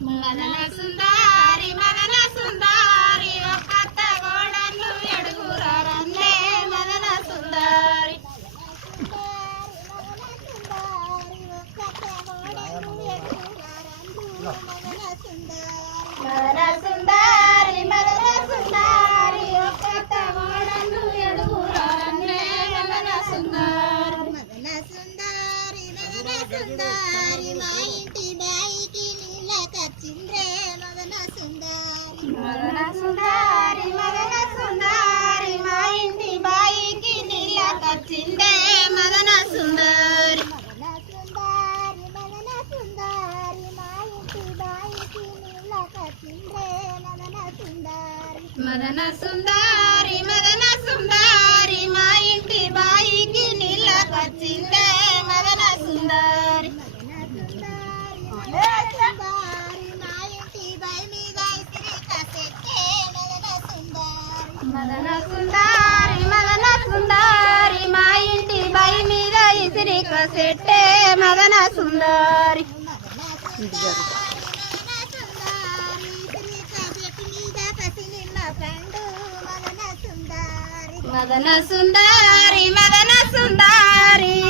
మదన సుందారి ఒక్క గోడను ఎడుగురారన్నే మదన సుందారి మదన సుందారి ఒక్క గోడను ఎడుగురారన్నే మదన సుందారి మా ఇంటి బాయికి నీళ్ళ కచ్చింద్రే మదన సుందారి మదన సుందారి మా ఇంటి బాయికి నీళ్ళ కచ్చిందే మదన సుందారి మా ఇంటి బాయికి నీళ్ళ కచ్చింద్రే మదన సుందారి మా ఇంటి బాయికి నీళ్ళ కచ్చిందే మదన సుందారి మా ఇంటి బాయి మీద ఇసిరి కసెట్టే మదన సుందారి మా ఇంటి బాయి మీద ఇసిరిక సెట్టే మదన సుందారి మదన సుందారి